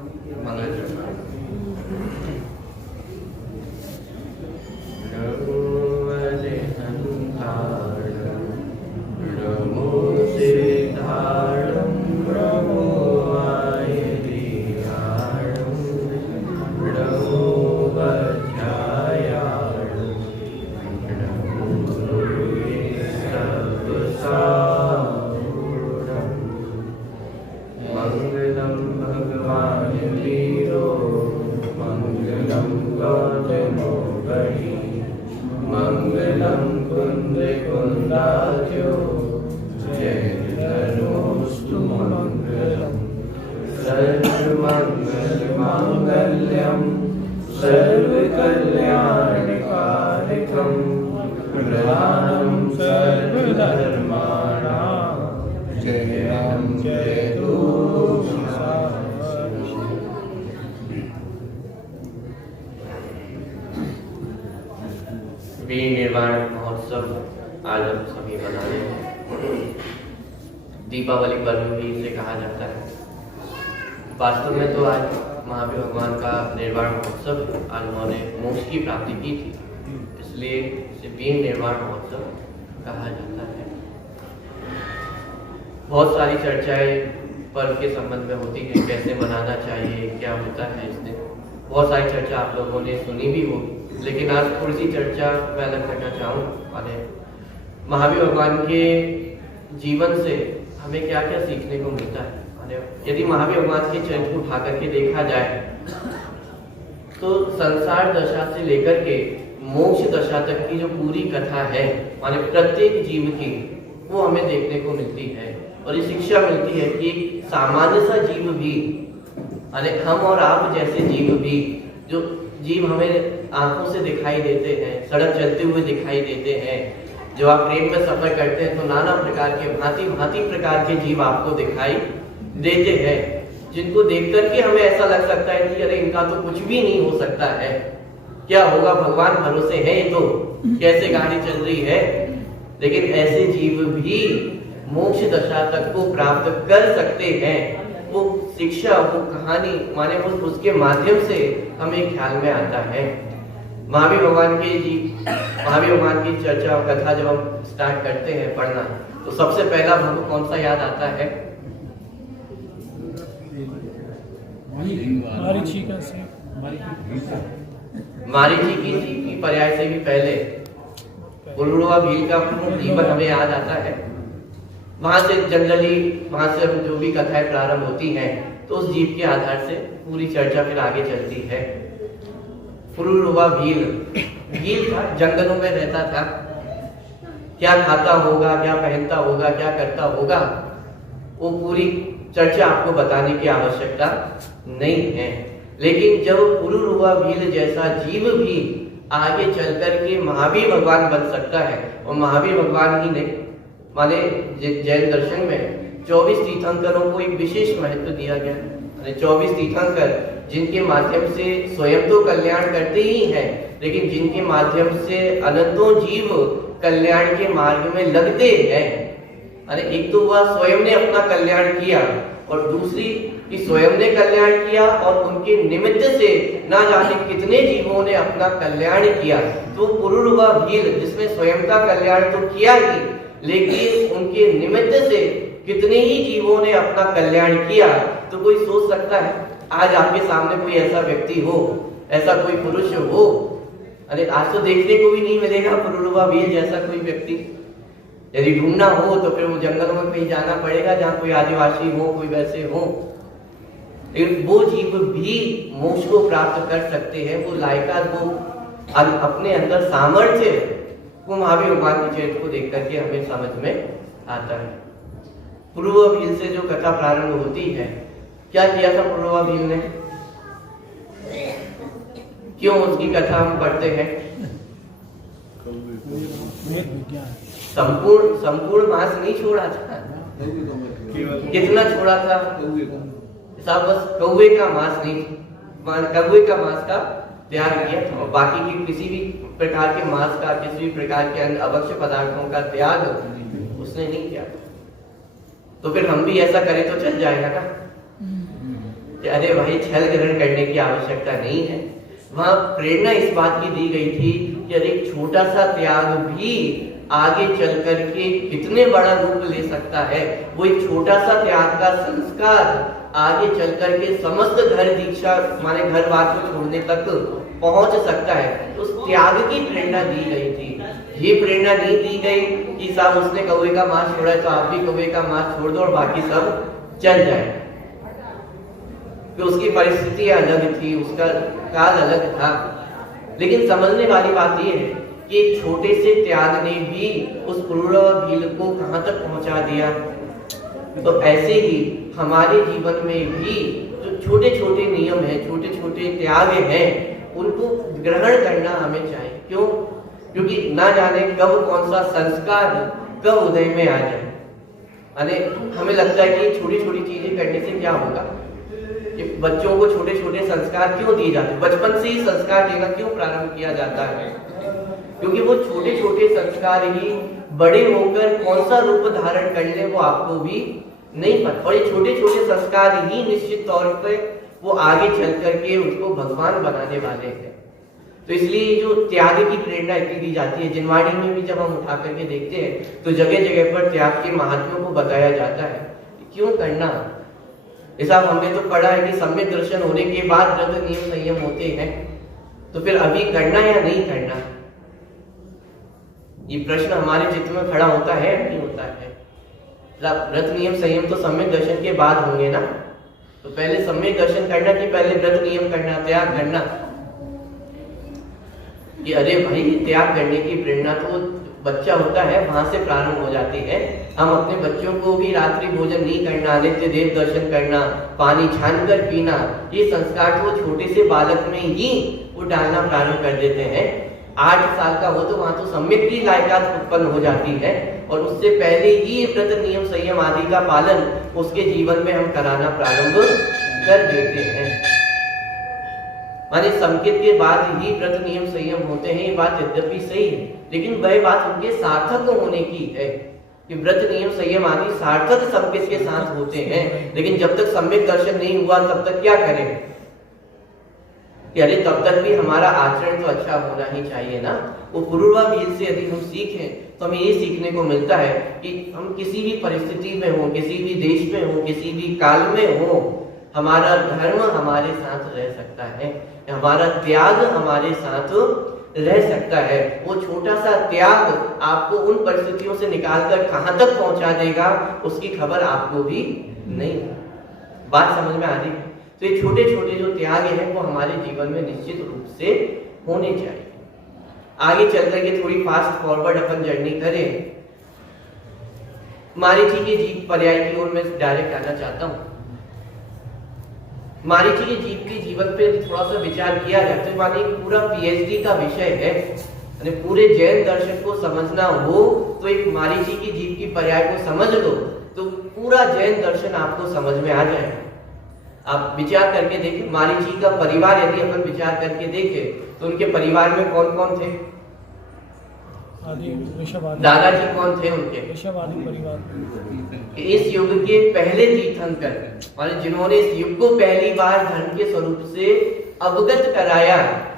मंगल सर्वमंगलमांगल्यं सर्वकल्याणकारिकं प्रधानं सर्वधर्माणां जयं जयतु वीर निर्वाण महोत्सव आज हम सभी मना रहे हैं। दीपावली पर्व भी इसे कहा जाता है। वास्तव में तो आज महावीर भगवान का निर्वाण महोत्सव आज उन्होंने मोक्ष की प्राप्ति की थी, इसलिए इसे वीर निर्वाण महोत्सव कहा जाता है। बहुत सारी चर्चाएं पर्व के संबंध में होती हैं, कैसे मनाना चाहिए, क्या होता है इस दिन। बहुत सारी चर्चा आप लोगों ने सुनी भी होगी, लेकिन आज थोड़ी सी चर्चा मैं अलग करना चाहूँ वाले महावीर भगवान के जीवन से हमें क्या क्या सीखने को मिलता है। यदि महावीर भगवान के चरित्र को उठा करके देखा जाए तो संसार दशा से लेकर के मोक्ष दशा तक की जो पूरी कथा है, माने प्रत्येक जीव की, वो हमें देखने को मिलती है। और ये शिक्षा मिलती है कि सामान्य सा जीव भी, माने हम और आप जैसे जीव भी, जो जीव हमें आंखों से दिखाई देते हैं, सड़क चलते हुए दिखाई देते हैं, जो आप ट्रेन में सफर करते हैं तो नाना प्रकार के भांति प्रकार के जीव आपको दिखाई देते हैं, जिनको देख करके हमें ऐसा लग सकता है कि अरे इनका तो कुछ भी नहीं हो सकता है, क्या होगा, भगवान भरोसे है, ये तो कैसे गाड़ी चल रही है। लेकिन ऐसे जीव भी मोक्ष दशा तक को प्राप्त कर सकते हैं। वो शिक्षा, वो कहानी, माने वो उसके माध्यम से हमें ख्याल में आता है। महावीर भगवान की चर्चा और कथा जब हम स्टार्ट करते हैं पढ़ना, तो सबसे पहला हमको कौन सा याद आता है? मारीची की पर्याय से भी पहले पुरुरवा भील का जीवन हमें याद आता है। वहां से जनरली जो भी कथाएं प्रारंभ होती हैं तो उस जीव के आधार से पूरी चर्चा फिर आगे चलती है। पुरुरवा भील था, जंगलों में रहता था। क्या खाता होगा, क्या पहनता होगा, क्या करता होगा, वो पूरी चर्चा आपको बताने की आवश्यकता नहीं है। लेकिन जब पुरुरवा भील जैसा जीव भी आगे चलकर के महावीर भगवान बन सकता है, और महावीर भगवान ही ने, माने जैन दर्शन में 24 तीर्थंकरों को एक विशेष महत्व दिया गया है। 24 तीर्थंकर जिनके माध्यम से स्वयं तो कल्याण करते ही हैं, लेकिन जिनके माध्यम से अनंतों जीव कल्याण के मार्ग में लगते हैं। अरे एक तो वह स्वयं ने अपना कल्याण किया, और दूसरी कि स्वयं ने कल्याण किया और उनके निमित्त से ना जाने कितने जीवों ने अपना कल्याण किया। तो पुरुरवा भील जिसने स्वयं का कल्याण तो किया ही, लेकिन उनके निमित्त से कितने ही जीवों ने अपना कल्याण किया। तो कोई सोच सकता है आज आपके सामने कोई ऐसा व्यक्ति हो, ऐसा कोई पुरुष हो, अरे आज तो देखने को भी नहीं मिलेगा पुरुरवा भील जैसा कोई व्यक्ति। यदि ढूंढना हो तो फिर वो जंगलों में कहीं जाना पड़ेगा जहाँ कोई आदिवासी हो, कोई वैसे हो। लेकिन वो जीव भी मोक्ष को प्राप्त कर सकते हैं। वो लायकात, वो अपने अंदर सामर्थ्य, वो महावीर भगवान के चरित्र को देख करके हमें समझ में आता है। पुरुरवा भील से जो कथा प्रारंभ होती है, क्या किया था पुरुरवा भील ने, क्यों उसकी कथा हम पढ़ते हैं? संपूर्ण मांस नहीं छोड़ा था। कितना छोड़ा था? साहब बस कौवे का मांस नहीं, कौवे का मांस का त्याग किया था, और बाकी की किसी भी प्रकार के मांस का, किसी भी प्रकार के अन्य अवश्य पदार्थों का त्याग उसने नहीं किया। तो फिर हम भी ऐसा करें तो चल जाएगा ना? कि अरे भाई छल ग्रहण करने की आवश्यकता नहीं है। वहां प्रेरणा इस बात की दी गई थी कि अरे छोटा सा त्याग भी आगे चल करके कितने बड़ा रूप ले सकता है। वो एक छोटा सा त्याग का संस्कार आगे चल करके समस्त घर दीक्षा हमारे घर बार को छोड़ने तक पहुंच सकता है। उस त्याग की प्रेरणा दी गई थी। ये प्रेरणा नहीं दी गई कि साहब उसने कौवे का मांस छोड़ा है तो आप भी कौवे का मांस छोड़ दो और बाकी सब चल जाए। तो उसकी परिस्थिति अलग थी, उसका काल अलग था। लेकिन समझने वाली बात ये है कि एक छोटे से त्याग ने भी उस पुरुरवा भील को कहां तक पहुंचा दिया। तो ऐसे ही हमारे जीवन में भी जो छोटे छोटे नियम हैं, छोटे छोटे त्याग हैं, उनको ग्रहण करना हमें चाहिए। क्यों? क्योंकि ना जाने कब कौन सा संस्कार कब उदय में आ जाए। अरे हमें लगता है कि छोटी छोटी चीजें करने से क्या होगा, कि बच्चों को छोटे छोटे संस्कार क्यों दिए जाते हैं, बचपन से ही संस्कार देना क्यों प्रारंभ किया जाता है? क्योंकि वो छोटे छोटे संस्कार ही बड़े होकर कौन सा रूप धारण कर ले वो आपको भी नहीं पता। और ये छोटे छोटे संस्कार ही निश्चित तौर पे वो आगे चल करके उसको भगवान बनाने वाले हैं। तो इसलिए जो त्याग की प्रेरणा इतनी दी जाती है, जिनवाणी में भी जब हम उठा करके देखते हैं तो जगह जगह पर त्याग के महात्म्यों को बताया जाता है। क्यों करना? ऐसा हमने तो पढ़ा है कि सम्यक दर्शन होने के बाद व्रत नियम संयम होते हैं, तो फिर अभी करना या नहीं करना, ये प्रश्न हमारे चित्त में खड़ा होता है नहीं होता है? व्रत नियम संयम तो सम्यक दर्शन के बाद होंगे ना। तो पहले सम्यक दर्शन करना कि पहले व्रत नियम करना, त्याग करना? कि अरे भाई त्याग करने की प्रेरणा तो बच्चा होता है वहां से प्रारंभ हो जाती है। हम अपने बच्चों को भी रात्रि भोजन नहीं करना, नित्य देव दर्शन करना, पानी छान कर पीना, ये संस्कार तो छोटे से बालक में ही वो डालना प्रारंभ कर देते हैं। 8 साल का हो तो वहां तो सम्यक की लायकात उत्पन्न हो जाती है और उससे पहले ही व्रत नियम संयम आदि का पालन उसके जीवन में हम कराना प्रारंभ कर देते हैं। माने संकेत के बाद ही व्रत नियम संयम होते हैं, ये बात यद्यपि सही है, लेकिन वह बात उनके सार्थक होने की है कि व्रत नियम संयम आदि सार्थक संकेत के साथ होते हैं। लेकिन जब तक सम्यक दर्शन नहीं हुआ तब तक क्या करें कि अरे तब तक भी हमारा आचरण तो अच्छा होना ही चाहिए ना। वो पुरुरवा भील से यदि हम सीखें तो हमें ये सीखने को मिलता है कि हम किसी भी परिस्थिति में हो, किसी भी देश में हो, किसी भी काल में हो, हमारा धर्म हमारे साथ रह सकता है, हमारा त्याग हमारे साथ रह सकता है। वो छोटा सा त्याग आपको उन परिस्थितियों से निकालकर कहां तक पहुंचा देगा उसकी खबर आपको भी नहीं। बात समझ में आ रही है? तो ये छोटे छोटे जो त्याग हैं वो हमारे जीवन में निश्चित रूप से होने चाहिए। आगे चल करके थोड़ी फास्ट फॉरवर्ड अपन जर्नी करें। मारीची के जीव पर्याय की ओर मैं डायरेक्ट आना चाहता हूं। मारीची के जीव के जीवन पे थोड़ा सा विचार किया जाए तो मानिए पूरा पीएचडी का विषय है। यानी पूरे जैन दर्शन को समझना हो तो एक मारीची की जीव की पर्याय को समझ लो तो पूरा जैन दर्शन आपको समझ में आ जाए। आप विचार करके देखें, मारीची का परिवार यदि अपन विचार करके देखें तो उनके परिवार में कौन कौन थे? दादाजी कौन थे उनके? परिवार। इस युग के पहले तीर्थंकर माने जिन्होंने इस युग को पहली बार धर्म के स्वरूप से अवगत कराया,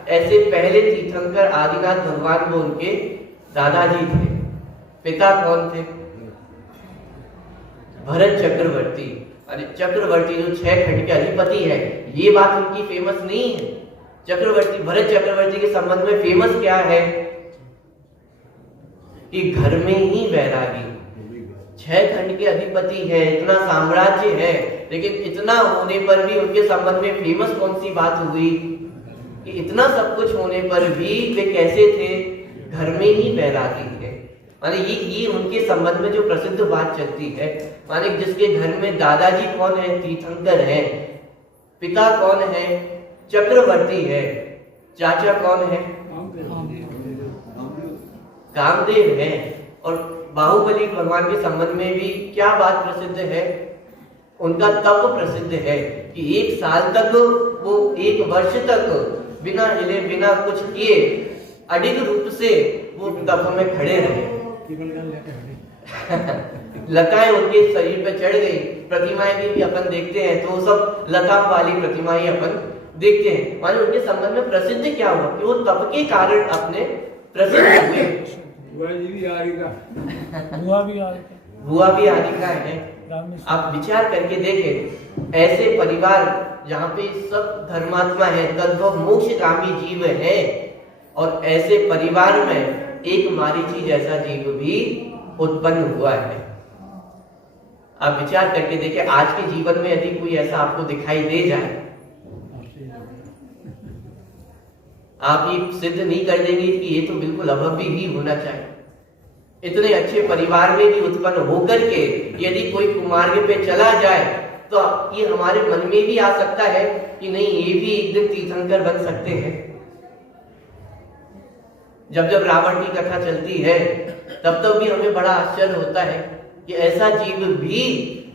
ऐसे पहले तीर्थंकर आदिनाथ भगवान वो उनके दादाजी थे। पिता कौन थे? भरत चक्रवर्ती। अरे चक्रवर्ती जो 6 खंड के अधिपति है, ये बात उनकी फेमस नहीं है। चक्रवर्ती भरत चक्रवर्ती के संबंध में फेमस क्या है कि घर में ही वैरागी, 6 खंड के अधिपति है, इतना साम्राज्य है, लेकिन इतना होने पर भी उनके संबंध में फेमस कौन सी बात हुई कि इतना सब कुछ होने पर भी वे कैसे थे? घर में ही वैरागी थे। माने ये उनके संबंध में जो प्रसिद्ध बात चलती है, माने जिसके घर में दादाजी कौन है? तीर्थंकर है। पिता कौन है? चक्रवर्ती है। चाचा कौन है? कामदेव है। और बाहुबली भगवान के संबंध में भी क्या बात प्रसिद्ध है? उनका तप प्रसिद्ध है कि 1 साल तक वो 1 वर्ष तक बिना हिले बिना कुछ किए अडिग रूप से वो तप में खड़े रहे। लताएं उनके शरीर पे चढ़ गई। प्रतिमाएं भी अपन देखते हैं तो सब लता वाली प्रतिमाएं अपन देखते हैं। माने उनके संबंध में प्रसिद्ध क्या हुआ कि वो तप के कारण अपने प्रसिद्ध हुए। बुआ भी आदिका है। आप विचार करके देखें, ऐसे परिवार जहाँ पे सब धर्मात्मा है, तद्भव मोक्षगामी जीव है, और ऐसे परिवार में एक मारीची जैसा जीव भी उत्पन्न हुआ है। आप विचार करके देखिए, आज के जीवन में यदि कोई ऐसा आपको दिखाई दे जाए, आप ये सिद्ध नहीं कर देंगे कि ये तो बिल्कुल अभव्य ही होना चाहिए। इतने अच्छे परिवार में भी उत्पन्न होकर के यदि कोई कुमार्ग पे चला जाए तो ये हमारे मन में भी आ सकता है कि नहीं, ये भी एक दिन तीर्थंकर बन सकते हैं। जब जब रावण की कथा चलती है तब भी हमें बड़ा आश्चर्य होता है कि ऐसा जीव भी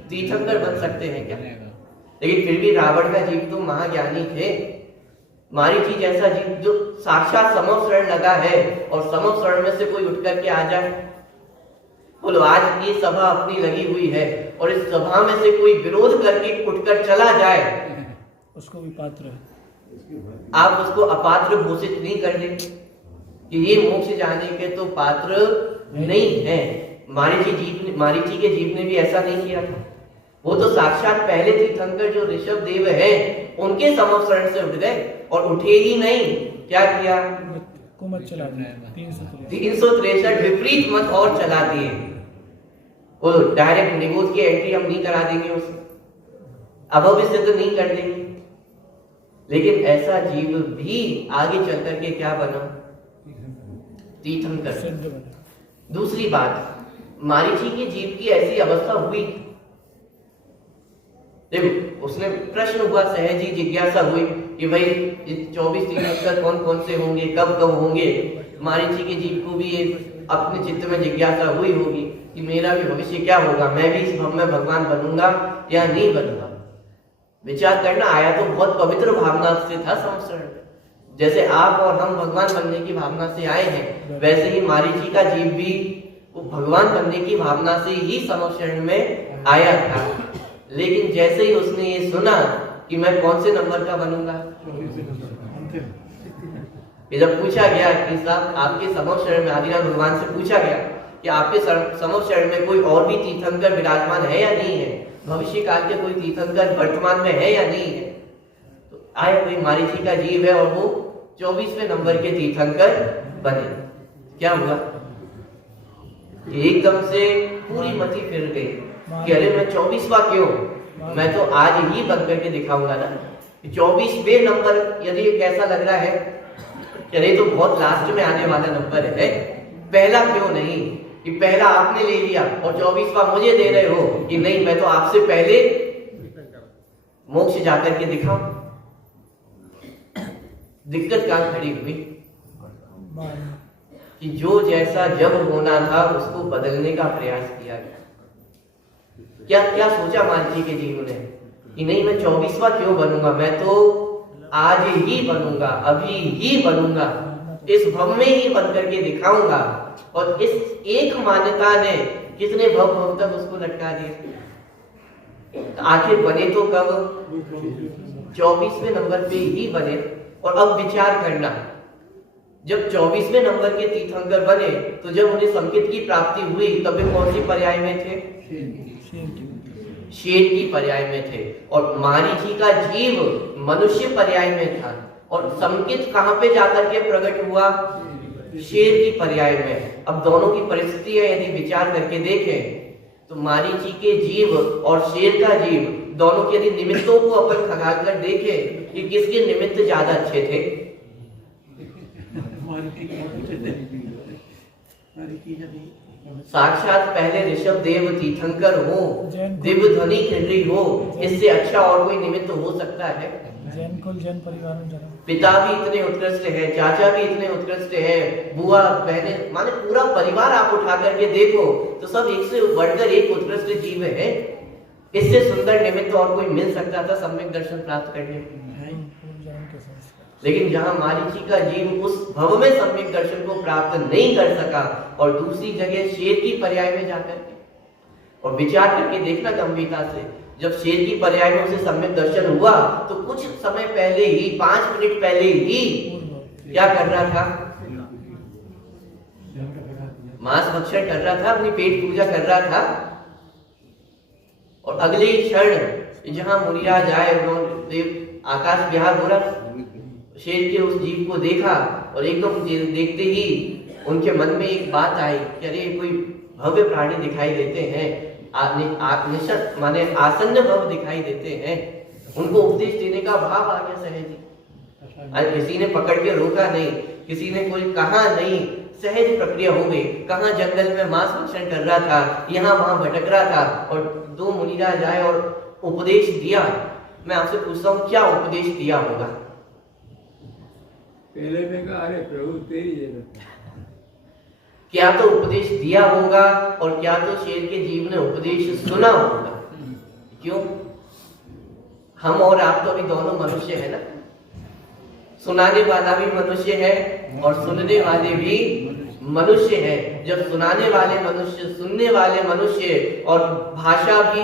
तीर्थंकर बन सकते हैं क्या। लेकिन फिर भी रावण का जीव तो महाज्ञानी थे। मारीची जैसा जीव जो साक्षात समव शरण लगा है, और समव शरण में से कोई उठ करके आ जाए, बोलो आज ये सभा अपनी लगी हुई है और इस सभा में से कोई विरोध करके उठकर चला जाए, उसको भी पात्र है। आप उसको अपात्र घोषित नहीं कर देंगे कि ये मोक्ष जाने के तो पात्र नहीं है। मारीची के जीव ने भी ऐसा नहीं किया था। वो तो साक्षात पहले तीर्थंकर जो ऋषभ देव है उनके समव शरण से उठ गए, और उठे ही नहीं, क्या किया, कुमत चला दिया, 363 विपरीत मत और चला दिए। वो डायरेक्ट निगोद की एंट्री हम नहीं करा देंगे उसे, अभव्य सिद्ध नहीं कर देंगे। लेकिन ऐसा जीव भी आगे चल करके क्या बना, तीर्थंकर। दूसरी बात, मारीची के जीव की ऐसी अवस्था हुई, देखो उसने प्रश्न हुआ, सहज ही जिज्ञासा हुई कि भाई 24 तीर्थंकर कौन कौन से होंगे, कब कब होंगे। मारीची के जीव को भी अपने चित्त में जिज्ञासा हुई होगी कि मेरा भी भविष्य क्या होगा, मैं भी इस भव में भगवान बनूंगा या नहीं बनूंगा। विचार करना आया तो बहुत पवित्र भावना से था संवत्सरण में, जैसे आप और हम भगवान बनने की भावना से आए हैं, वैसे ही मारीची का जीव भी वो भगवान बनने की भावना से ही संवत्सरण में आया था। लेकिन जैसे ही उसने ये सुना कि मैं कौन से नंबर का बनूंगा, जब पूछा गया कि साहब आपके समव शरण में, आदिनाथ भगवान से पूछा गया कि आपके समव शरण में कोई और भी तीर्थंकर विराजमान है या नहीं है, भविष्य काल के कोई तीर्थंकर वर्तमान में है या नहीं है, तो आया कोई मारीची का जीव है और वो 24वें नंबर के तीर्थंकर बने। क्या हुआ, एकदम से पूरी मति फिर गई कि अरे मैं 24वां क्यों, मैं तो आज ही बन करके दिखाऊंगा ना। 24वें नंबर यदि कैसा लग रहा है, अरे तो बहुत लास्ट में आने वाला नंबर है, पहला क्यों नहीं, कि पहला आपने ले लिया और 24वां मुझे दे रहे हो कि नहीं, मैं तो आपसे पहले मोक्ष जाकर के दिखाऊं। दिक्कत कहां खड़ी हुई कि जो जैसा जब होना था उसको बदलने का प्रयास किया गया। क्या क्या सोचा मारीची के जीव ने कि नहीं, मैं 24वां क्यों बनूंगा, मैं तो आज ही बनूंगा, अभी ही बनूंगा, इस भव में ही बन करके दिखाऊंगा। और इस एक मान्यता ने कितने भव भव तक उसको लटका दिया। आखिर बने तो कब, 24वें नंबर पे ही बने। और अब विचार करना, जब 24वें नंबर के तीर्थंकर बने तो जब उन्हें संकेत की प्राप्ति हुई तब वे कौन सी पर्याय में थे, शेर की पर्याय में थे, और मारीची का जीव मनुष्य पर्याय में था। और संकेत कहां पे जाकर के प्रकट हुआ, शेर की पर्याय में। अब दोनों की परिस्थितियां यदि विचार करके देखें तो मारीची के जीव और शेर का जीव दोनों के यदि निमित्तों को अपन खंगाल कर देखें कि किसके निमित्त ज्यादा अच्छे थे, साक्षात पहले ऋषभ देव तीर्थंकर हो, दिव्य ध्वनि खिलरी हो, इससे अच्छा और कोई निमित्त हो सकता है। जैन कुल जैन परिवार में जन्म, पिता भी इतने उत्कृष्ट है, चाचा भी इतने उत्कृष्ट है, बुआ बहने, माने पूरा परिवार आप उठा करके देखो तो सब एक से बढ़कर एक उत्कृष्ट जीव है। इससे सुंदर निमित्त और कोई मिल सकता था सम्यक दर्शन प्राप्त करने। लेकिन जहां मारीची का जीव उस भव में सम्यक दर्शन को प्राप्त नहीं कर सका और दूसरी जगह शेर की पर्याय में जाकर के, और विचार करके देखना गंभीरता से, जब शेर की पर्याय में उसे सम्यक दर्शन हुआ तो कुछ समय पहले ही, 5 मिनट पहले ही क्या कर रहा था? मांस भक्षण कर रहा था, अपनी पेट पूजा कर रहा था। और अगले ही क्षण जहां मुनिराज आए, उन्होंने आकाश विहार हो रहा, शेर के उस जीव को देखा और एकदम देखते ही उनके मन में एक बात आई कि अरे कोई भव्य प्राणी दिखाई देते हैं, माने आसन्न भव दिखाई देते हैं। उनको उपदेश देने का भाव आ गया सहज ही। किसी ने पकड़ के रोका नहीं, किसी ने कोई कहा नहीं, सहज प्रक्रिया हो गई। कहाँ जंगल में मांस भक्षण कर रहा था, यहाँ वहां भटक रहा था और 2 मुनिराज आए और उपदेश दिया। मैं आपसे पूछता हूँ, क्या उपदेश दिया होगा? पहले में कहा अरे प्रभु तेरी जगह, क्या तो उपदेश दिया होगा और क्या तो शेर के जीव ने उपदेश सुना होगा। क्यों? हम और आप तो अभी दोनों मनुष्य है ना, सुनाने वाला भी मनुष्य है और सुनने वाले भी मनुष्य है। जब सुनाने वाले मनुष्य, सुनने वाले मनुष्य और भाषा भी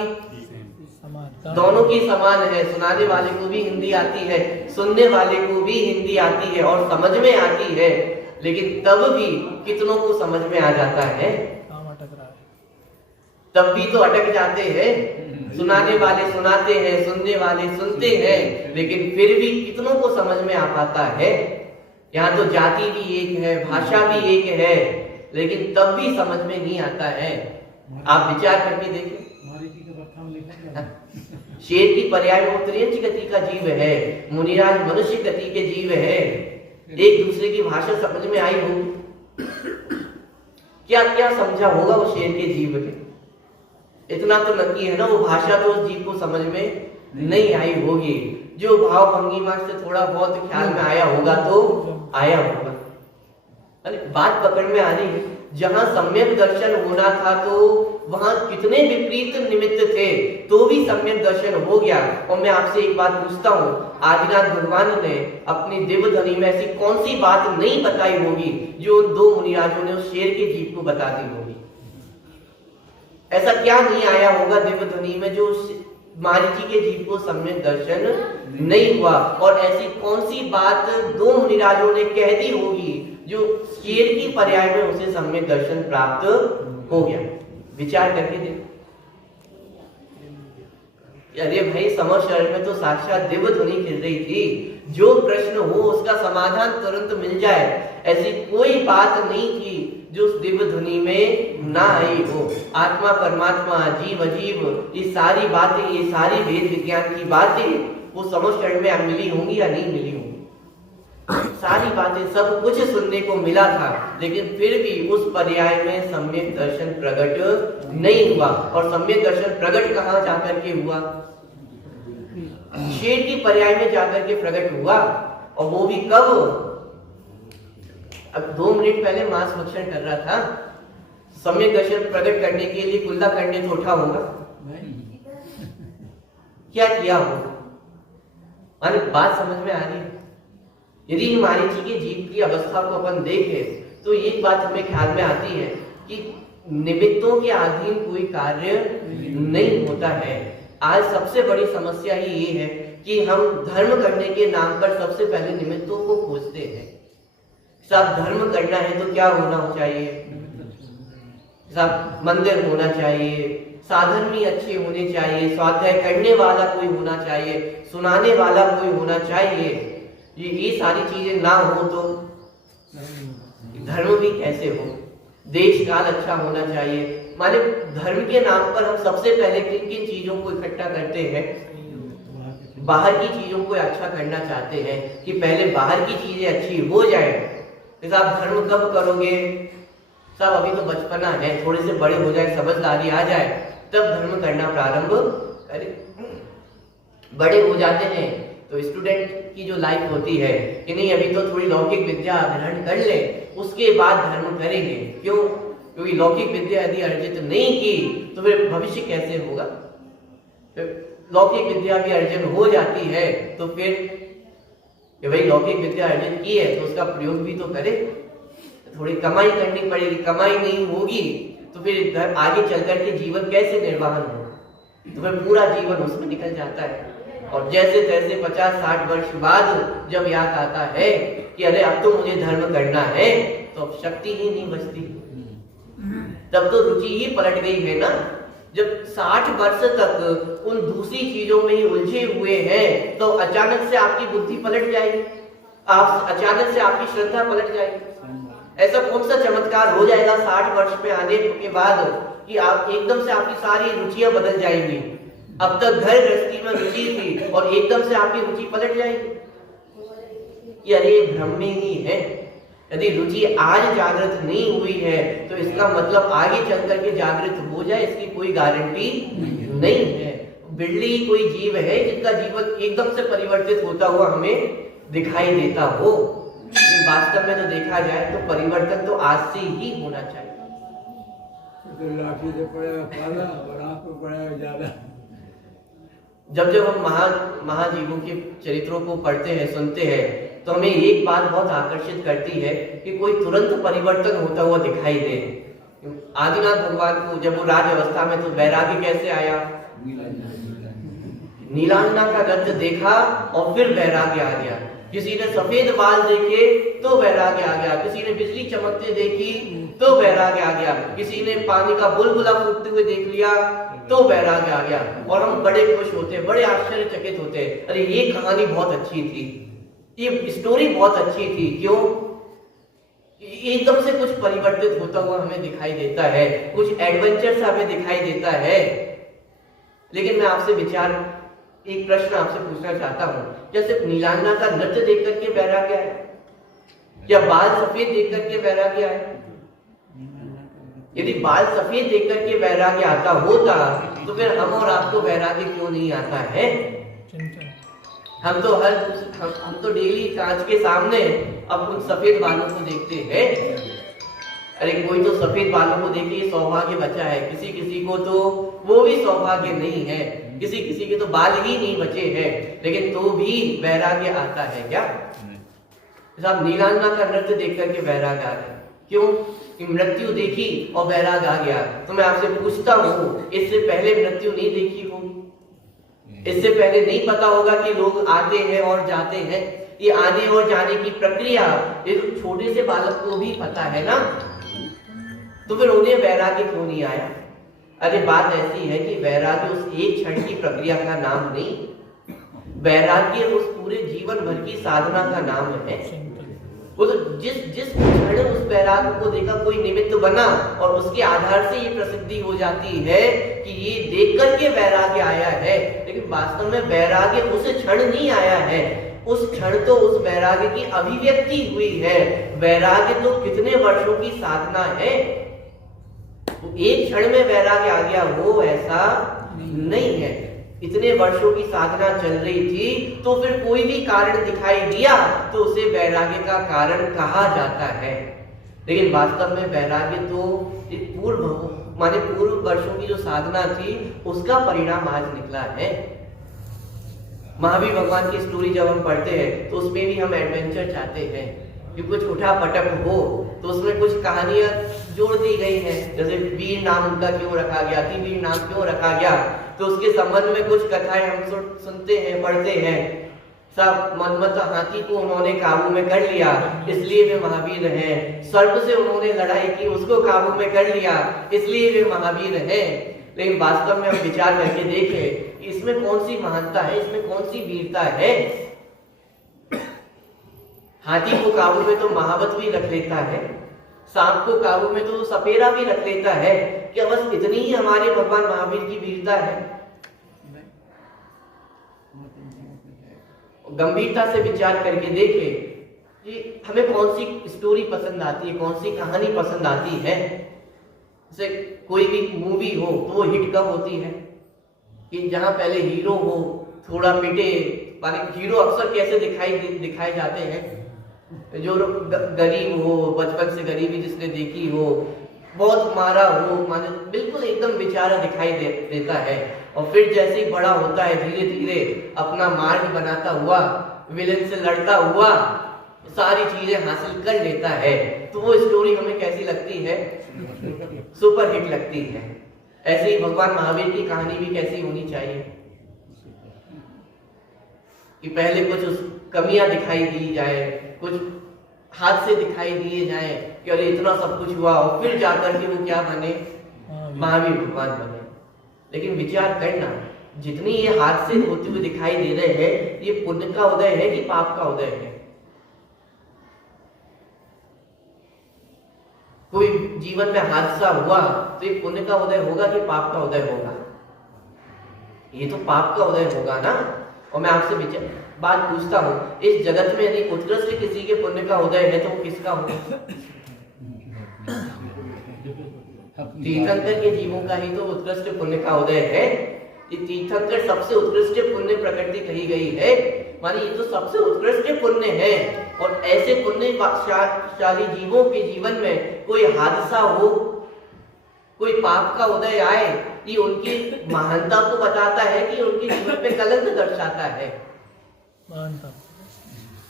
दोनों की समान है, सुनाने वाले को भी हिंदी आती है, सुनने वाले को भी हिंदी आती है और समझ में आती है, लेकिन तब भी कितनों को समझ में आ जाता है? अटक रहा है, तब भी तो अटक जाते हैं। सुनाने वाले सुनाते हैं, सुनने वाले सुनते हैं, लेकिन फिर भी कितनों को समझ में आ पाता है? यहाँ तो जाति भी एक है, भाषा भी एक है, लेकिन तब भी समझ में नहीं आता है। आप विचार करके देखिए, शेर की पर्याय वो त्रियंच गति का जीव है, मुनिराज मनुष्य गति के जीव है। एक दूसरे की भाषा समझ में आई होगी, क्या क्या समझा होगा वो शेर के जीव ने? इतना तो नक्की है ना, वो भाषा तो उस जीव को समझ में नहीं आई होगी। जो भाव भंगिमा से थोड़ा बहुत ख्याल में आया होगा तो आया होगा। अरे बात पकड़ में आ रही है। जहां सम्यक दर्शन होना था तो वहां कितने विपरीत निमित्त थे, तो भी सम्यक दर्शन हो गया। और मैं आपसे एक बात पूछता हूँ, आदिनाथ भगवान ने अपनी दिव्य ध्वनि में ऐसी कौन सी बात नहीं बताई होगी जो उन 2 मुनिराजों ने उस शेर के जीव को बता दी होगी? ऐसा क्या नहीं आया होगा दिव्य ध्वनि में जो मारीची के जीव को सम्यक दर्शन नहीं हुआ? और ऐसी कौन सी बात 2 मुनिराजों ने कह दी होगी जो शेर की पर्याय में उसे सम्यक दर्शन प्राप्त हो गया? विचार करके देखो। अरे भाई, समर शहर में तो साक्षात दिव्य ध्वनि खिल रही थी। जो प्रश्न हो उसका समाधान तुरंत मिल जाए, ऐसी कोई बात नहीं थी जो उस दिव्य ध्वनि में ना आई हो। आत्मा परमात्मा, जीव अजीव, ये सारी बातें, ये सारी वेद विज्ञान की बातें वो समर शहर में मिली होंगी या नहीं मिली होंगी? सारी बातें, सब कुछ सुनने को मिला था, लेकिन फिर भी उस पर्याय में सम्यक दर्शन प्रकट नहीं हुआ। और सम्यक दर्शन प्रकट कहाँ जाकर के हुआ? शेर की पर्याय में जाकर के प्रकट हुआ। और वो भी कब? अब 2 मिनट पहले मांस भक्षण कर रहा था, सम्यक दर्शन प्रकट करने के लिए कुल्ला करने तो उठा होगा, क्या किया होगा? बात समझ में आ रही है? यदि मारीची के जीव की अवस्था को अपन देखें तो एक बात हमें ख्याल में आती है कि निमित्तों के अधीन कोई कार्य नहीं होता है। आज सबसे बड़ी समस्या ही ये है कि हम धर्म करने के नाम पर सबसे पहले निमित्तों को खोजते हैं। सब धर्म करना है तो क्या होना चाहिए? सब मंदिर होना चाहिए, साधन भी अच्छे होने चाहिए, स्वाध्याय करने वाला कोई होना चाहिए, सुनाने वाला कोई होना चाहिए। ये सारी चीजें ना हो तो धर्म भी कैसे हो? देश काल अच्छा होना चाहिए। माने धर्म के नाम पर हम सबसे पहले किन किन चीजों को इकट्ठा करते हैं? बाहर की चीजों को अच्छा करना चाहते हैं कि पहले बाहर की चीजें अच्छी हो जाए। आप धर्म कब करोगे? सब अभी तो बचपना है, थोड़े से बड़े हो जाए, समझदारी आ जाए, तब धर्म करना प्रारंभ करें। बड़े हो जाते हैं तो स्टूडेंट की जो लाइफ होती है कि नहीं, अभी तो थोड़ी लौकिक विद्या ग्रहण कर ले, उसके बाद धर्म करेंगे। क्यों? क्योंकि लौकिक विद्या यदि अर्जित नहीं की तो फिर भविष्य कैसे होगा? लौकिक विद्या भी अर्जन हो जाती है तो फिर कि भाई लौकिक विद्या अर्जित की है तो उसका प्रयोग भी तो करे, थोड़ी कमाई करनी पड़ेगी, कमाई नहीं होगी तो फिर घर आगे चल करके जीवन कैसे निर्वाहन होगा, तो फिर पूरा जीवन उसमें निकल जाता है। और जैसे तैसे 50-60 वर्ष बाद जब याद आता है कि अरे अब तो मुझे धर्म करना है, तो अब शक्ति ही नहीं बचती, तब तो रुचि ही पलट गई है ना। जब 60 वर्ष तक उन दूसरी चीजों में ही उलझे हुए हैं तो अचानक से आपकी बुद्धि पलट जाएगी, आप अचानक से आपकी श्रद्धा पलट जाएगी। ऐसा कौन सा चमत्कार हो जाएगा 60 वर्ष में आने के बाद कि आप एकदम से आपकी सारी रुचियां बदल जाएंगी। अब तक घर गृहस्थी में रुचि थी और एकदम से आपकी रुचि पलट जाएगी। ये अरे भ्रम में ही है। यदि रुचि आज जागृत नहीं हुई है तो इसका मतलब आगे चल करके जागृत हो जाए इसकी कोई गारंटी नहीं है। बिल्ली कोई जीव है जिसका जीवन एकदम से परिवर्तित होता हुआ हमें दिखाई देता हो, लेकिन वास्तव में तो देखा जाए तो परिवर्तन तो आज से ही होना चाहिए। तो लाठी से पड़ेगा काला और आंख में पड़ेगा ज्यादा। जब जब हम महाजीवों के चरित्रों को पढ़ते हैं, सुनते हैं, तो हमें एक बात बहुत आकर्षित करती है कि कोई तुरंत परिवर्तन होता हुआ दिखाई दे। आदिनाथ भगवान को जब वो राज अवस्था में तो वैराग्य कैसे आया, नीलांजना का रक्त देखा और फिर वैराग्य आ गया। किसी ने सफेद बाल देखे तो वैराग्य आ गया, किसी ने बिजली चमकते देखी तो वैराग्य आ गया, किसी ने पानी का बुलबुला फूटते हुए देख लिया तो वैराग्य आ गया। और हम बड़े खुश होते, बड़े आश्चर्यचकित होते, अरे ये कहानी बहुत अच्छी थी, ये स्टोरी बहुत अच्छी थी। क्यों? एकदम से कुछ परिवर्तित होता हुआ हमें दिखाई देता है, कुछ एडवेंचर सा हमें दिखाई देता है। लेकिन मैं आपसे एक प्रश्न आपसे पूछना चाहता हूं, जैसे नीलांजना का नृत्य देख करके वैराग्य आया या बाल सफेद देख करके वैराग्य आया? यदि बाल सफेद देख करके वैराग्य आता होता तो फिर हम और आपको वैराग्य क्यों नहीं आता है? हम तो डेली कांच के सामने अब उन सफेद बालों को देखते हैं। अरे कोई तो सफेद बालों को देखिए सौभाग्य बचा है, किसी किसी को तो वो भी सौभाग्य नहीं है, किसी किसी के तो बाल ही नहीं बचे हैं, लेकिन तो भी वैराग्य आता है क्या? साहब नीलांजना का नृत्य देख करके वैराग्य आ गया, क्यों? कि मृत्यु देखी और वैराग्य आ गया। तो मैं आपसे पूछता हूँ, इससे पहले मृत्यु नहीं देखी होगी? इससे पहले नहीं पता होगा कि लोग आते हैं और जाते हैं? ये आने और जाने की प्रक्रिया ये तो छोटे से बालक को भी पता है ना, तो फिर उन्हें वैराग्य क्यों नहीं आया? अरे बात ऐसी है कि वैराग्य उस एक क्षण की प्रक्रिया का नाम नहीं, वैराग्य उस पूरे जीवन भर की साधना का नाम है। वो तो जिस क्षण उस वैराग्य को देखा कोई निमित्त बना और उसके आधार से ये प्रसिद्धि हो जाती है कि ये देख करके वैराग्य आया है, लेकिन वास्तव में वैराग्य उस क्षण नहीं आया है, उस क्षण तो उस वैराग्य की अभिव्यक्ति हुई है। वैराग्य तो कितने वर्षों की साधना है, एक क्षण में वैराग्य आ गया वो ऐसा नहीं है। इतने वर्षों की साधना चल रही थी तो फिर कोई भी कारण दिखाई दिया तो उसे वैराग्य का कारण कहा जाता है। लेकिन वास्तव में वैराग्य तो पूर्व वर्षों की जो साधना थी उसका परिणाम आज निकला है। महावीर भगवान की स्टोरी जब हम पढ़ते हैं तो उसमें भी हम एडवेंचर चाहते हैं कि कुछ उठा पटक हो, तो उसमें कुछ कहानियां जोड़ दी गई हैं। जैसे वीर नाम उनका क्यों रखा गया, अतिवीर नाम क्यों रखा गया, तो उसके संबंध में कुछ कथाएं हम सुनते हैं, पढ़ते हैं। सब मनमत हाथी को उन्होंने काबू में कर लिया इसलिए वे महावीर हैं, सर्प से उन्होंने लड़ाई की उसको काबू में कर लिया इसलिए वे महावीर हैं। लेकिन वास्तव में हम विचार करके देखें इसमें कौन सी महानता है, इसमें कौन सी वीरता है? हाथी को काबू में तो महावत भी रख लेता है, सांप को काबू में तो सपेरा भी रख लेता है। क्या बस इतनी ही हमारे भगवान महावीर की वीरता है? गंभीरता से विचार करके देखें कि हमें कौन सी स्टोरी पसंद आती है, कौन सी कहानी पसंद आती है। जैसे कोई भी मूवी हो तो वो हिट कब होती है कि जहां पहले हीरो हो, थोड़ा पिटे, हीरो अक्सर कैसे दिखाए जाते हैं, जो गरीब हो, बचपन से गरीबी जिसने देखी हो, बहुत मारा हो, माने बिल्कुल एकदम बेचारा दिखाई देता है। और फिर जैसे ही बड़ा होता है धीरे धीरे अपना मार्ग बनाता हुआ विलेन से लड़ता हुआ सारी चीजें हासिल कर लेता है, तो वो स्टोरी हमें कैसी लगती है? सुपर हिट लगती है। ऐसे ही भगवान महावीर की कहानी भी कैसी होनी चाहिए कि पहले कुछ कमियां दिखाई दी जाए, कुछ हादसे दिखाई दिए जाए कि अरे इतना सब कुछ हुआ, और फिर जाकर के वो क्या बने? महावीर भगवान बने। लेकिन विचार करना, जितनी ये हादसे होते हुए दिखाई दे रहे हैं, ये पुण्य का उदय है कि पाप का उदय है? कोई जीवन में हादसा हुआ तो ये पुण्य का उदय होगा कि पाप का उदय होगा? ये तो पाप का उदय होगा ना। और मैं आपसे बात पूछता हूँ, इस जगत में यदि उत्कृष्ट किसी के पुण्य का उदय है तो वो किसका होगा? तीर्थंकर के जीवों का ही तो उत्कृष्ट पुण्य का उदय है। ये तीर्थंकर सबसे उत्कृष्ट पुण्य प्रकृति कही गई है, मानी ये तो सबसे उत्कृष्ट पुण्य है। और ऐसे पुण्यशाली जीवों के जीवन में कोई हादसा हो, कोई पाप का उदय आए, ये उनकी महानता को बताता है कि उनके जीवन पे कलंक दर्शाता है। महानता।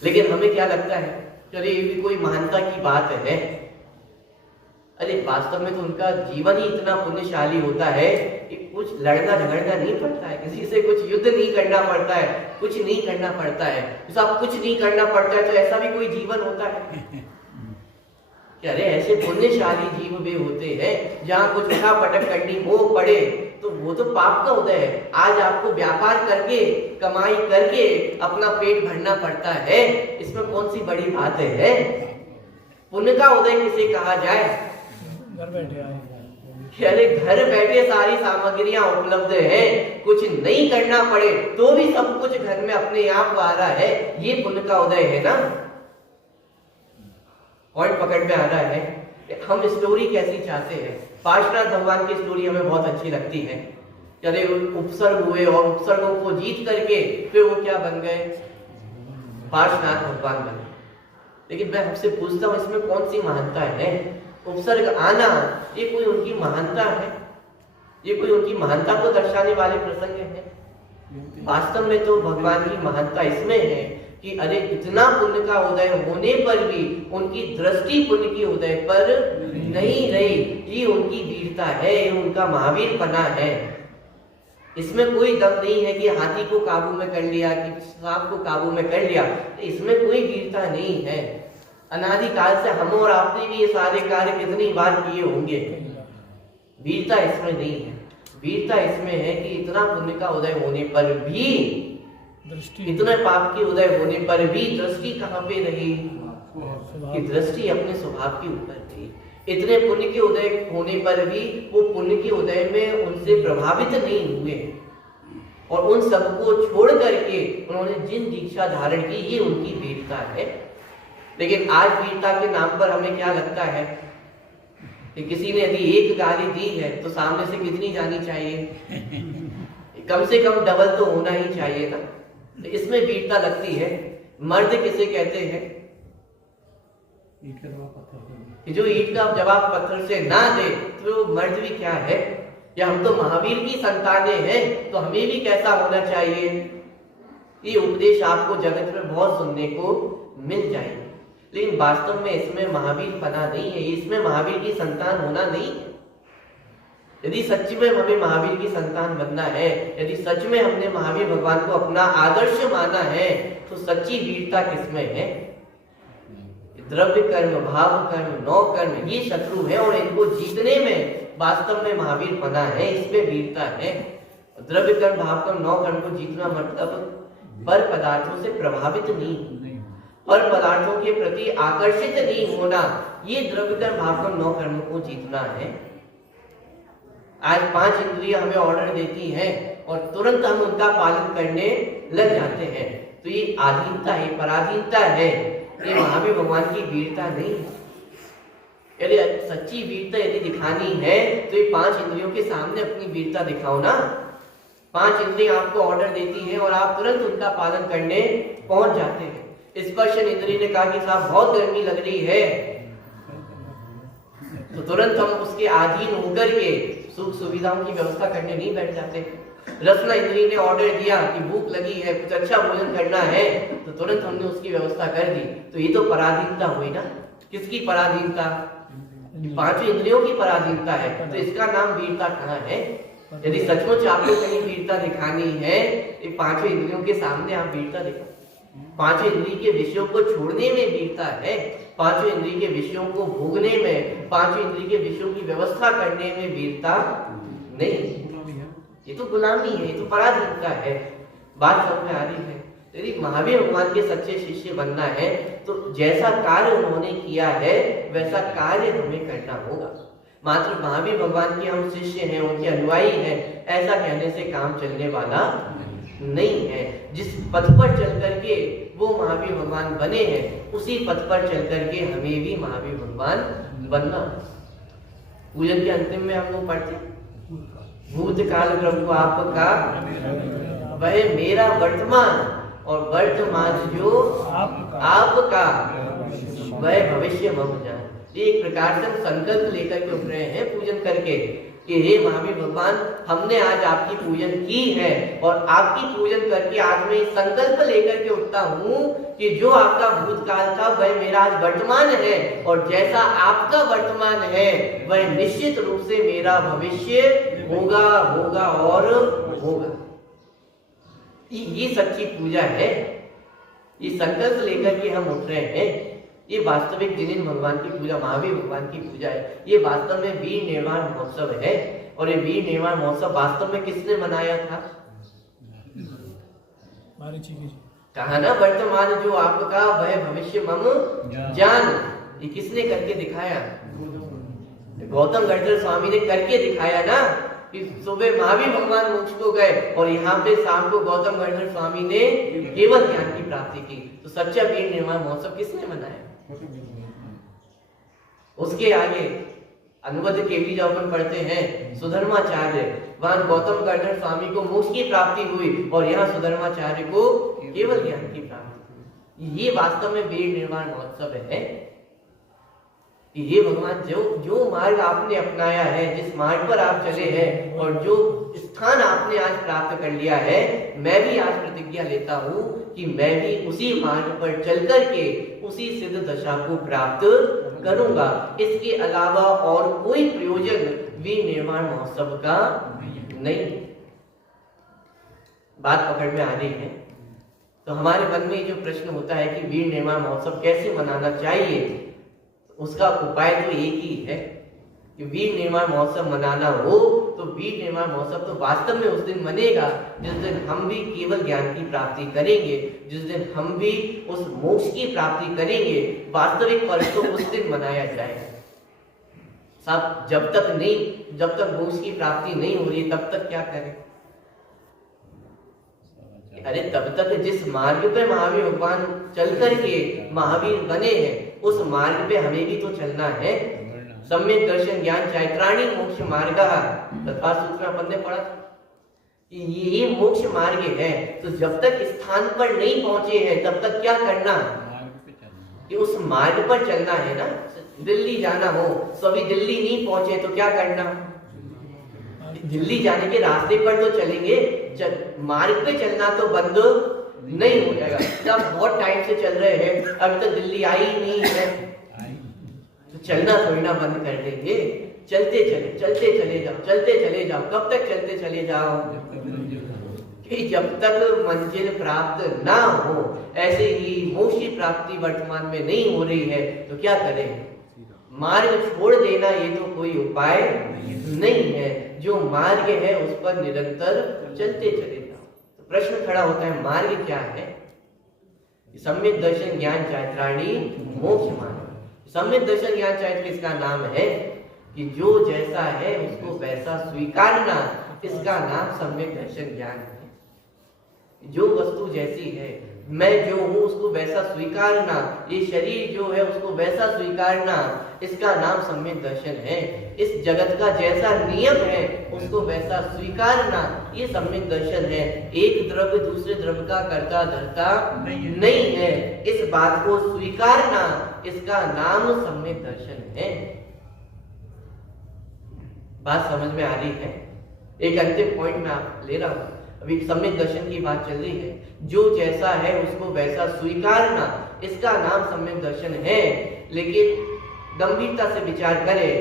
लेकिन हमें क्या लगता है, चलिए ये भी कोई महानता की बात है। अरे वास्तव में तो उनका जीवन ही इतना पुण्यशाली होता है कि कुछ लड़ना झगड़ना नहीं पड़ता है, किसी से कुछ युद्ध नहीं करना पड़ता है, कुछ नहीं करना पड़ता है। सब कुछ नहीं करना पड़ता है तो ऐसा भी कोई जीवन होता है? अरे ऐसे पुण्यशाली जीव भी होते हैं जहाँ कुछ उठा पटक करनी हो पड़े तो वो तो पाप का उदय है। आज आपको व्यापार करके, कमाई करके अपना पेट भरना पड़ता है, इसमें कौन सी बड़ी बात है? पुण्य का उदय किसे कहा जाए? घर बैठे आए, अरे घर बैठे सारी सामग्रियां उपलब्ध है, कुछ नहीं करना पड़े तो भी सब कुछ घर में अपने आप आ रहा है, ये पुण्य का उदय है ना। पॉइंट पकड़ में आ रहा है। हम स्टोरी कैसी चाहते हैं? पार्श्वनाथ भगवान की स्टोरी हमें बहुत अच्छी लगती है। अरे उपसर्ग हुए और उपसर्गों को जीत करके फिर वो क्या बन गए? पार्श्वनाथ भगवान बने। लेकिन मैं आपसे पूछता हूँ, इसमें कौन सी महानता है? उपसर्ग आना ये कोई उनकी महानता है? ये कोई उनकी महानता को दर्शाने वाले प्रसंग है? वास्तव में तो भगवान की महानता इसमें है कि अरे इतना पुण्य का उदय होने पर भी उनकी दृष्टि पुण्य की उदय पर नहीं रही। ये उनकी वीरता है, ये उनका महावीर पना है। इसमें कोई दम नहीं है कि हाथी को काबू में कर लिया, कि सांप को काबू में कर लिया, इसमें कोई वीरता नहीं है। अनादिकाल से हम और आपने भी ये सारे कार्य कितनी बार किए होंगे, वीरता इसमें नहीं है। वीरता इसमें है कि इतना पुण्य का उदय होने पर भी, इतने पाप के उदय होने पर भी दृष्टि कहाँ पे रही? कि दृष्टि अपने स्वभाव के ऊपर रही। इतने पुण्य के उदय होने पर भी वो पुण्य के उदय में उनसे प्रभावित नहीं हुए और उन सबको छोड़ करके उन्होंने जिन दीक्षा धारण की, ये उनकी वीरता है। लेकिन आज वीरता के नाम पर हमें क्या लगता है कि किसी ने यदि एक गाली दी है तो सामने से कितनी जानी चाहिए? कम से कम डबल तो होना ही चाहिए ना। तो इसमें वीरता लगती है। मर्द किसे कहते हैं? कि जो ईंट का जवाब पत्थर से ना दे तो वो मर्द भी क्या है? या हम तो महावीर की संतानें हैं तो हमें भी कैसा होना चाहिए? ये उपदेश आपको जगत में बहुत सुनने को मिल जाएंगे, लेकिन वास्तव में इसमें महावीर पना नहीं है, इसमें महावीर की संतान होना नहीं है। यदि सच में हमें महावीर की संतान बनना है, यदि सच में हमने महावीर भगवान को अपना आदर्श माना है, तो सच्ची वीरता किसमें है? द्रव्य कर्म, भाव कर्म, नौ कर्म, ये शत्रु है और इनको जीतने में वास्तव में महावीर बना है, इसमें वीरता है। द्रव्य कर्म, भाव कर्म, नौ कर्म को जीतना मतलब पर पदार्थों से प्रभावित नहीं, पर पदार्थों के प्रति आकर्षित नहीं होना, ये द्रव्य कर्म, भाव कर्म, नौ कर्म को जीतना है। आज 5 इंद्रियां हमें ऑर्डर देती हैं और तुरंत हम उनका पालन करने लग जाते हैं, तो ये आधीनता है, पराधीनता है। ये महावीर भगवान की वीरता नहीं है। यदि सच्ची वीरता यदि दिखानी है तो ये 5 इंद्रियों के सामने अपनी वीरता दिखाओ ना। 5 इंद्रियां आपको ऑर्डर देती हैं और आप तुरंत उनका पालन करने पहुंच जाते हैं। स्पर्शन इंद्रिय ने कहा कि साहब बहुत गर्मी लग रही है, तो तुरंत हम उसके अधीन होकर के सुख सुविधाओं की व्यवस्था करने नहीं बैठ जाते, रसना इंद्री ने ऑर्डर दिया कि भूख लगी है, कुछ अच्छा भोजन करना है, तो तुरंत हमने उसकी व्यवस्था कर दी। तो ये तो पराधीनता हुई ना। किसकी पराधीनता? पांचों इंद्रियों की पराधीनता है। तो इसका नाम वीरता कहाँ है? यदि सचमुच आपको कहीं वीरता दिखानी है, ये पांचों इंद्रियों के सामने आप वीरता दिखा। पांचों इंद्रिय के विषयों को छोड़ने में वीरता है, पांचों इंद्रिय के विषयों को भोगने में, पांचों इंद्रिय के विषयों की व्यवस्था करने में वीरता नहीं। ये तो गुलामी है, ये तो पराधीनता है। बात समझ में आ रही है? यदि महावीर भगवान के सच्चे शिष्य बनना है तो जैसा कार्य उन्होंने किया है वैसा कार्य हमें करना होगा। मात्र महावीर भगवान के हम शिष्य हैं, उनके अनुयायी हैं, ऐसा कहने से काम चलने वाला नहीं है। जिस पथ पर चल करके वो महावीर भगवान बने हैं, उसी पथ पर चल करके हमें भी महावीर भगवान बनना। पूजन के अंतिम में हम लोग पढ़ते, भूतकाल प्रभु आपका, वह मेरा वर्तमान, और वर्तमान जो आपका, वह भविष्य मम जान। एक प्रकार से हम संकल्प लेकर के उठ रहे हैं पूजन करके कि हे महावीर भगवान, हमने आज आपकी पूजन की है और आपकी पूजन करके आज मैं संकल्प लेकर के उठता हूँ कि जो आपका भूतकाल था वह मेरा आज वर्तमान है, और जैसा आपका वर्तमान है वह निश्चित रूप से मेरा भविष्य होगा, होगा और होगा। ये सच्ची पूजा है। ये संकल्प लेकर के हम उठ रहे हैं। ये वास्तविक जिन भगवान की पूजा, महावीर भगवान की पूजा है। ये वास्तव में वीर निर्माण महोत्सव है। और ये वीर निर्माण महोत्सव वास्तव में किसने मनाया था? कहा ना, वर्तमान जो आपका वह भविष्य मम जान। ये किसने करके दिखाया? गौतम गणधर स्वामी ने करके दिखाया ना, कि सुबह महावीर भगवान मोक्ष को गए और यहाँ पे शाम को गौतम गणधर स्वामी ने केवल ज्ञान की प्राप्ति की। तो सच्चा वीर निर्माण महोत्सव किसने मनाया? उसके आगे अनुबद्ध केवली जब अपन पढ़ते हैं सुधर्माचार्य, वहां गौतम गणधर स्वामी को मोक्ष की प्राप्ति हुई और यहाँ सुधर्माचार्य को केवल ज्ञान की प्राप्ति हुई। ये वास्तव में वीर निर्माण महोत्सव है। ये भगवान जो मार्ग आपने अपनाया है, जिस मार्ग पर आप चले हैं और जो स्थान आपने आज प्राप्त कर लिया है, मैं भी आज प्रतिज्ञा लेता हूँ कि मैं भी उसी मार्ग पर चल करके उसी सिद्ध दशा को प्राप्त करूंगा। इसके अलावा और कोई प्रयोजन वीर निर्माण महोत्सव का नहीं। बात पकड़ में आ रही है? तो हमारे मन में जो प्रश्न होता है कि वीर निर्माण महोत्सव कैसे मनाना चाहिए, उसका उपाय तो एक ही है कि वीर निर्माण महोत्सव मनाना हो तो वीर निर्माण महोत्सव तो वास्तव में उस दिन मनेगा जिस दिन हम भी केवल ज्ञान की प्राप्ति करेंगे, जिस दिन हम भी उस मोक्ष की प्राप्ति करेंगे। वास्तविक पर्व तो उस दिन मनाया जाएगा। साहब, जब तक मोक्ष की प्राप्ति नहीं हो रही तब तक क्या करें? अरे तब तक जिस मार्ग पे महावीर भगवान चल करके महावीर बने हैं उस मार्ग पे हमें भी तो चलना है। सम्यक दर्शन ज्ञान चैत्राणी मोक्ष मार्ग तथा सूत्र अपन ने पढ़ा कि ये मोक्ष मार्ग है। तो जब तक स्थान पर नहीं पहुंचे हैं तब तक क्या करना? कि उस मार्ग पर चलना है ना। दिल्ली जाना हो तो अभी दिल्ली नहीं पहुंचे तो क्या करना? दिल्ली जाने के रास्ते पर तो चलेंगे, मार्ग पे चलना तो बंद नहीं हो जाएगा। जब बहुत टाइम से चल रहे हैं, अभी तक दिल्ली आई नहीं है, तो चलना थोड़ी ना बंद कर देंगे। चलते चले जाओ। कब तक चलते चले जाओ? कि जब तक मंजिल प्राप्त ना हो। ऐसे ही मोक्ष की प्राप्ति वर्तमान में नहीं हो रही है तो क्या करें? मार्ग छोड़ देना ये तो कोई उपाय नहीं है। जो मार्ग है उस पर निरंतर चलते चले जाओ। तो प्रश्न खड़ा होता है, मार्ग क्या है? सम्यक दर्शन ज्ञान चैत्राणी मोक्ष मार्ग। सम्यक दर्शन ज्ञान चैत्र इसका नाम है कि जो जैसा है उसको वैसा स्वीकारना, इसका नाम सम्यक दर्शन ज्ञान है। जो वस्तु जैसी है, मैं जो हूं उसको वैसा स्वीकारना, ये शरीर जो है उसको वैसा स्वीकारना, इसका नाम सम्यक दर्शन है। इस जगत का जैसा नियम है उसको वैसा स्वीकारना, ये सम्यक दर्शन है। एक द्रव्य दूसरे द्रव्य का कर्ता धर्ता नहीं है, इस बात को स्वीकारना, इसका नाम सम्यक दर्शन है। बात समझ में आ रही है? एक अंतिम पॉइंट मैं आप ले रहा हूं। अभी सम्यक दर्शन की बात चल रही है। जो जैसा है उसको वैसा स्वीकारना, इसका नाम सम्यक दर्शन है। लेकिन गंभीरता से विचार करें,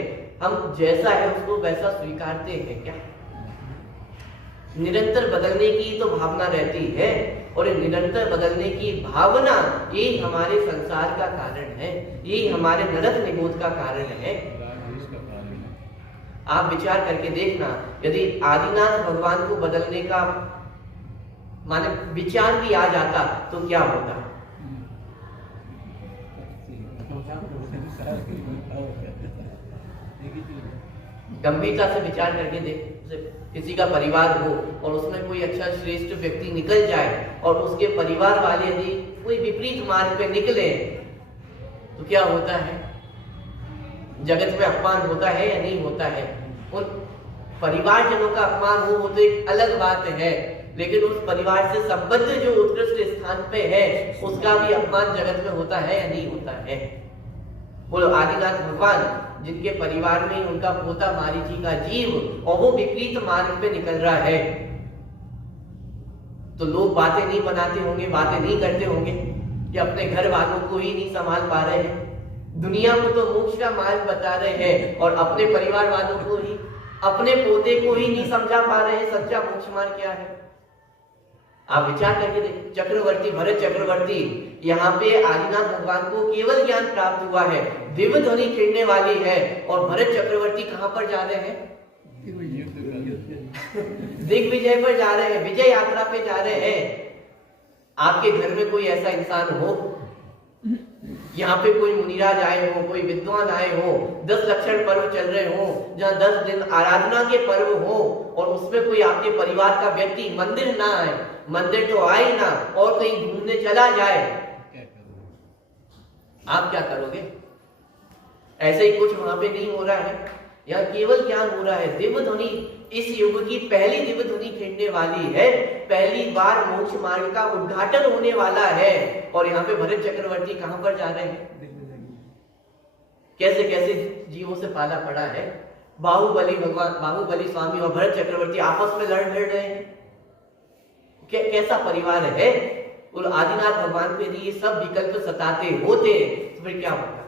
हम जैसा है उसको वैसा स्वीकारते हैं क्या? निरंतर बदलने की तो भावना रहती है, और निरंतर बदलने की भावना ये हमारे संसार का कारण है, ये हमारे नरक निबोध का कारण है। आप विचार करके देखना, यदि आदिनाथ भगवान को बदलने का माने विचार भी आ जाता तो क्या होता? गंभीरता से विचार करके देख, किसी का परिवार हो और उसमें कोई अच्छा श्रेष्ठ व्यक्ति निकल जाए और उसके परिवार वाले यदि कोई विपरीत मार्ग पे निकले तो क्या होता है? जगत में अपमान होता है या नहीं होता है? उन परिवारजनों का अपमान हो वो तो एक अलग बात है, लेकिन उस परिवार से संबद्ध जो उत्कृष्ट स्थान पे है उसका भी अपमान जगत में होता है या नहीं होता है? बोलो, आदिनाथ भगवान जिनके परिवार में उनका पोता मारीची का जीव और वो विपरीत मार्ग पे निकल रहा है, तो लोग बातें नहीं बनाते होंगे, बातें नहीं करते होंगे कि अपने घर वालों को ही नहीं संभाल पा रहे हैं, दुनिया को तो मोक्ष का मार्ग बता रहे हैं और अपने परिवार वालों को ही, अपने पोते को ही नहीं समझा पा रहे हैं सच्चा मोक्ष मार्ग क्या है। आप विचार करके देख, चक्रवर्ती भरत चक्रवर्ती, यहाँ पे आदिनाथ भगवान को केवल ज्ञान प्राप्त हुआ है, दिव्य ध्वनि खेलने वाली है, और भरत चक्रवर्ती कहाँ पर जा रहे हैं? दिग्विजय पर जा रहे हैं, विजय यात्रा पे जा रहे हैं। आपके घर में कोई ऐसा इंसान हो, यहाँ पे कोई मुनिराज आए हो, कोई विद्वान आए हो, 10 लक्षण पर्व चल रहे हो, जहाँ 10 दिन आराधना के पर्व हो, और उसमें कोई आपके परिवार का व्यक्ति मंदिर ना आए, मंदिर तो आए ना और कहीं घूमने चला जाए, आप क्या करोगे? ऐसे ही कुछ वहां पे नहीं हो रहा है, यहाँ केवल ज्ञान हो रहा है। दिव्य ध्वनि इस युग की पहली दिव्य ध्वनि खेलने वाली है, पहली बार मोक्ष मार्ग का उद्घाटन होने वाला है, और यहाँ पे भरत चक्रवर्ती कहां पर जा रहे हैं? कैसे कैसे जीवों से पाला पड़ा है। बाहुबली भगवान, बाहुबली स्वामी और भरत चक्रवर्ती आपस में लड़ रहे हैं। कैसा परिवार है? और आदिनाथ भगवान पे ये सब विकल्प सताते होते तो फिर क्या होता?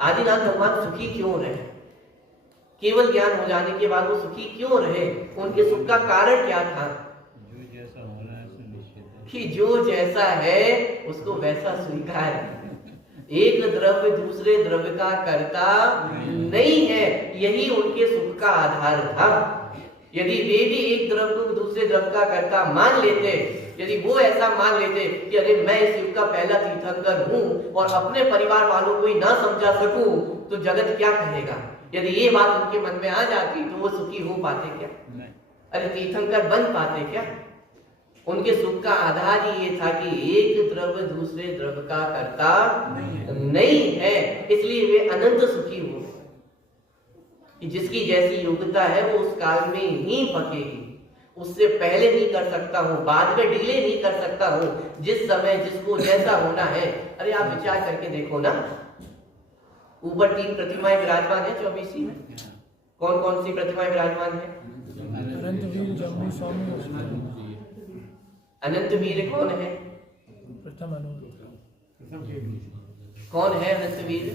आदिनाथ भगवान सुखी क्यों रहे? केवल ज्ञान हो जाने के बाद वो सुखी क्यों रहे? उनके सुख का कारण क्या था? जो जैसा होना है उसमें निश्चित है कि जो जैसा है उसको वैसा स्वीकार है। एक द्रव्य दूसरे द्रव्य का कर्ता नहीं है, यही उनके सुख का आधार था। यदि वे भी एक द्रव्य को दूसरे द्रव्य का कर्ता मान लेते, यदि वो ऐसा मान लेते कि अरे मैं इस युग का पहला तीर्थंकर हूं और अपने परिवार वालों को ही ना समझा सकूं तो जगत क्या कहेगा, यदि ये बात उनके मन में आ जाती तो वो सुखी हो पाते क्या? अरे तीर्थंकर बन पाते क्या? उनके सुख का आधार ही ये था कि एक द्रव्य दूसरे द्रव्य का कर्ता नहीं है, इसलिए वे अनंत सुखी हो। जिसकी जैसी योग्यता है वो उस काल में ही पकेगी, उससे पहले नहीं कर सकता हूँ, बाद में डिले नहीं कर सकता हूँ, जिस समय जिसको जैसा होना है। अरे आप विचार करके देखो ना, ऊपर 3 प्रतिमाएं विराजमान है 24वीं में। कौन कौन सी प्रतिमाएं विराजमान है? अनंतवीर, जम्बू स्वामी और सुंदर। अनंतवीर कौन है? प्रथम अनुरूप। कौन है अनंतवीर?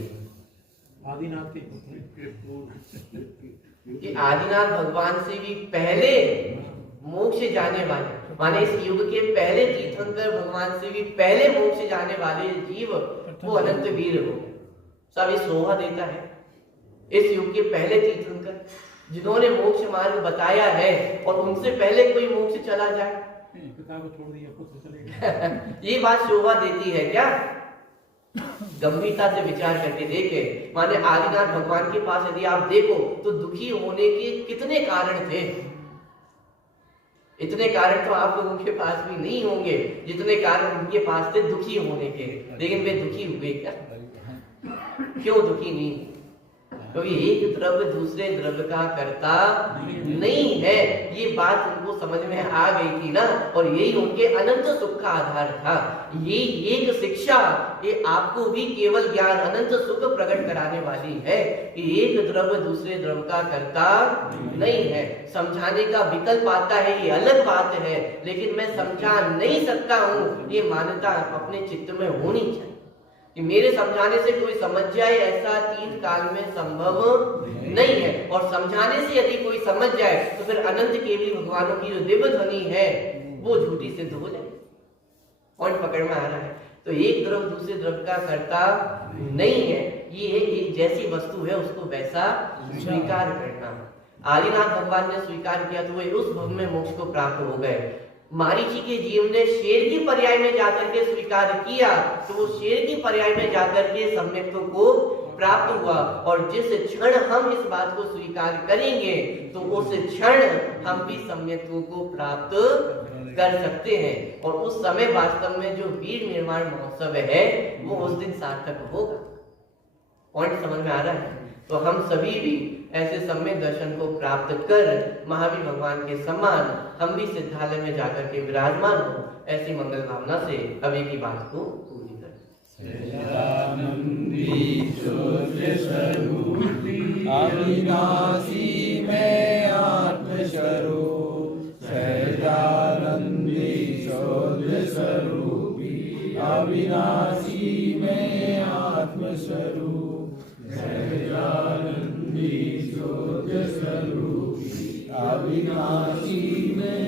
आदिनाथ कि आदिनाथ भगवान से भी पहले मोक्ष जाने वाले, माने इस युग के पहले तीर्थंकर भगवान से भी पहले मोक्ष जाने वाले जीव वो अनंतवीर हो। सब ये शोभा देता है इस युग के पहले तीर्थंकर जिन्होंने मोक्ष मार्ग बताया है, और उनसे पहले कोई मोक्ष चला जाए पिता को छोड़ दिया खुद से चलेगा। ये बात शोभा देती है क्या? गंभीरता से विचार करके देखे, माने आदिनाथ भगवान के पास यदि आप देखो तो दुखी होने के कितने कारण थे। इतने कारण तो आप लोगों के पास भी नहीं होंगे जितने कारण उनके पास थे दुखी होने के, लेकिन वे दुखी हुए क्या? क्यों दुखी नहीं? क्योंकि एक द्रव्य दूसरे द्रव्य का कर्ता नहीं है। ये बात उनको समझ में आ गई थी ना, और यही उनके अनंत सुख का आधार था। ये एक शिक्षा ये आपको भी केवल ज्ञान अनंत सुख प्रकट कराने वाली है कि एक द्रव्य दूसरे द्रव्य का कर्ता नहीं है। समझाने का विकल्प आता है ये अलग बात है, लेकिन मैं समझा नहीं सकता हूं, ये मान्यता अपने चित्त में होनी चाहिए कि मेरे समझाने से कोई समझ जाए ऐसा अतीत काल में संभव नहीं है। और समझाने से यदि कोई समझ जाए तो फिर अनंत केवली भगवानों की जो दिव्य ध्वनि है वो झूठी सिद्ध हो जाए। पॉइंट पकड़ में आ रहा है? तो एक द्रव्य दूसरे द्रव्य का कर्ता नहीं है, ये एक जैसी वस्तु है उसको वैसा स्वीकार करना। आदिनाथ भगवान ने स्वीकार किया तो वे उस भव में मोक्ष को प्राप्त हो गए। मारीची के जीव ने शेर की पर्याय में जाकर के स्वीकार किया तो वो शेर की पर्याय में जाकर के सम्यक्त्व को प्राप्त हुआ। और जिस क्षण हम इस बात को स्वीकार करेंगे तो उस क्षण हम भी सम्यक्त्व को प्राप्त कर सकते हैं। और उस समय वास्तव में जो वीर निर्माण महोत्सव है वो उस दिन सार्थक होगा। पॉइंट समझ में आ रहा है? तो हम सभी भी ऐसे सम्यक दर्शन को प्राप्त कर महावीर भगवान के समान हम भी सिद्धालय में जाकर के विराजमान हो, ऐसी मंगल भावना से अभी की बात को पूरी करें। अविनाशी में आत्मस्वरूप सहजानंदी शोध स्वरूपी। अविनाशी में आत्मस्वरूप सहजानंदी शोध स्वरूपी। अविनाशी में